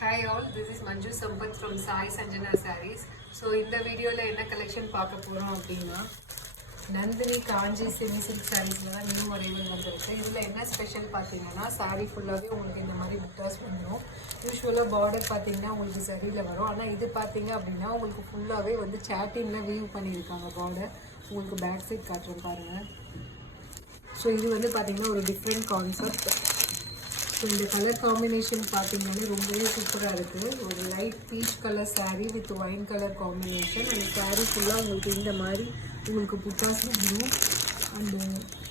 Hi all, this is Manju Sampath from Sai Sanjana Sarees. So இந்த வீடியோல என்ன collection பார்க்க போறோம் அப்படின்னா நந்தினி காஞ்சி செமி சில்க் சாரீஸ்ல தான் நியூ அரைவல் வந்திருக்கு. இதில் என்ன ஸ்பெஷல் பார்த்தீங்கன்னா சாரீ ஃபுல்லாகவே உங்களுக்கு இந்த மாதிரி புட்டாஸ் வந்துடும். யூஸ்வலாக பார்டர் பார்த்தீங்கன்னா உங்களுக்கு சரியில் வரும். ஆனால் இது பார்த்தீங்க அப்படின்னா உங்களுக்கு ஃபுல்லாகவே வந்து சாட்டின்ல வீவ் பண்ணியிருக்காங்க பார்டர். உங்களுக்கு பேக் சைட் காட்டுறேன் பாருங்கள். ஸோ இது வந்து பார்த்தீங்கன்னா ஒரு டிஃப்ரெண்ட் கான்செப்ட். ஸோ இந்த கலர் காம்பினேஷன் பார்த்தீங்கன்னாலே ரொம்பவே சூப்பராக இருக்குது. ஒரு light peach colour sari with wine colour combination. அந்த சாரீ ஃபுல்லாக உங்களுக்கு இந்த மாதிரி உங்களுக்கு புட்டாஸ் வந்துடும். அந்த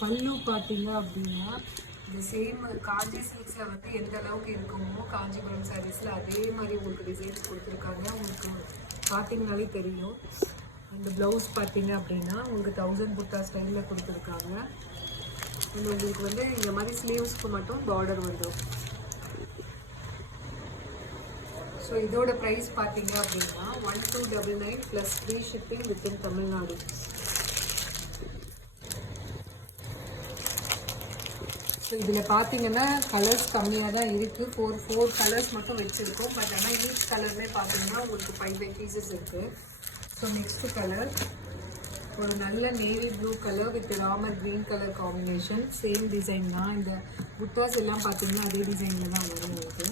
பல்லு பார்த்தீங்க அப்படின்னா இந்த சேம் காஞ்சி சில்க்ஸில் வந்து எந்த அளவுக்கு இருக்குமோ காஞ்சிபுரம் சாரீஸில் அதே மாதிரி உங்களுக்கு டிசைன்ஸ் கொடுத்துருக்காங்க. உங்களுக்கு பார்த்தீங்கனாலே தெரியும். அந்த ப்ளவுஸ் பார்த்தீங்க அப்படின்னா உங்களுக்கு 1000 புட்டா ஸ்டைலில் கொடுத்துருக்காங்க. உங்களுக்கு வந்து இந்த மாதிரி ஸ்லீவ்ஸ்க்கு மட்டும் பார்டர் வந்துடும். ஸோ இதோட ப்ரைஸ் பார்த்தீங்க அப்படின்னா 1299 plus free shipping within Tamil Nadu. So இதில் பார்த்தீங்கன்னா கலர்ஸ் கம்மியாக தான் இருக்குது. ஃபோர் கலர்ஸ் மட்டும் வச்சுருக்கோம். பட் ஆனால் ஈச் கலருமே பார்த்தீங்கன்னா உங்களுக்கு 5 பீசஸ் இருக்குது. ஸோ நெக்ஸ்ட் கலர் ஒரு நல்ல navy blue colour with Ramar green colour combination. Same design தான். இந்த புட்டாஸ் எல்லாம் பார்த்தீங்கன்னா அதே டிசைனில் தான் வரும் உங்களுக்கு.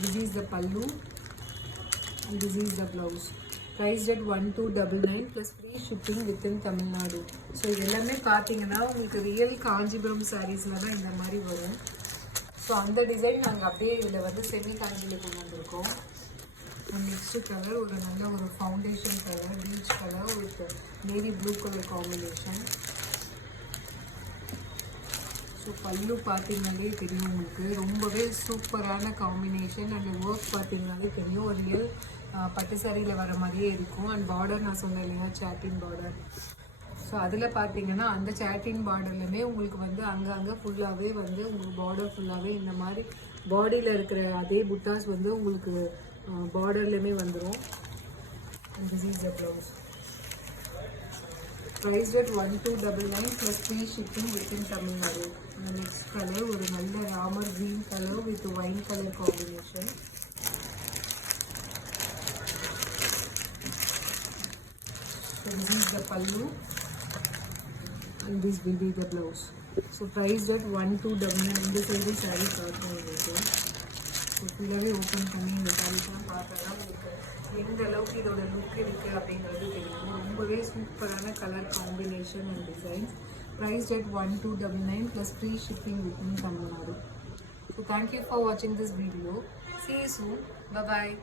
This is the pallu and this is the blouse. Price at 1299 plus free shipping within Tamil Nadu. So இது எல்லாமே பார்த்தீங்கன்னா உங்களுக்கு ரியல் காஞ்சிபுரம் சாரீஸில் தான் இந்த மாதிரி வரும். ஸோ அந்த டிசைன் நாங்கள் அப்படியே இதில் வந்து செமி காஞ்சியில் கொண்டு வந்திருக்கோம். நெக்ஸ்ட் கலர் ஒரு நல்ல ஒரு foundation colour peach colour with navy blue colour combination. So பல்லு பார்த்தீங்கன்னாலே தெரியும் உங்களுக்கு ரொம்பவே சூப்பரான காம்பினேஷன். அண்ட் ஒர்க் பார்த்தீங்கன்னாலே தெரியும் ஒரு ரியல் பட்டு சாரியில் வர மாதிரியே இருக்கும். அண்ட் பார்டர் நான் சொன்னேன் இல்லையா சாட்டின் பார்டர். ஸோ அதில் பார்த்தீங்கன்னா அந்த சாட்டின் பார்டர்லையுமே உங்களுக்கு வந்து அங்கங்கே ஃபுல்லாகவே வந்து உங்களுக்கு பார்டர் ஃபுல்லாகவே இந்த மாதிரி பாடியில் இருக்கிற அதே புட்டாஸ் வந்து உங்களுக்கு பார்டர்லையுமே வந்துடும். This is the blouse. Price at 1299 plus free shipping within Tamil Nadu. Next colour ஒரு நல்ல Ramar green colour with wine colour combination. So this is the pallu and this will be the blouse. So price at 1299. இந்த side sari பார்க்கணும் உங்களுக்கு. So ஃபுல்லாகவே open பண்ணி இந்த சாரீஸ்லாம் பார்த்தா தான் உங்களுக்கு எந்த அளவுக்கு இதோட லுக் இருக்குது அப்படிங்கிறது தெரியும். ரொம்பவே சூப்பரான colour combination and designs. Price at 1299 plus free shipping within Tamil Nadu. So thank you for வாட்சிங் this video. See you soon. Bye bye.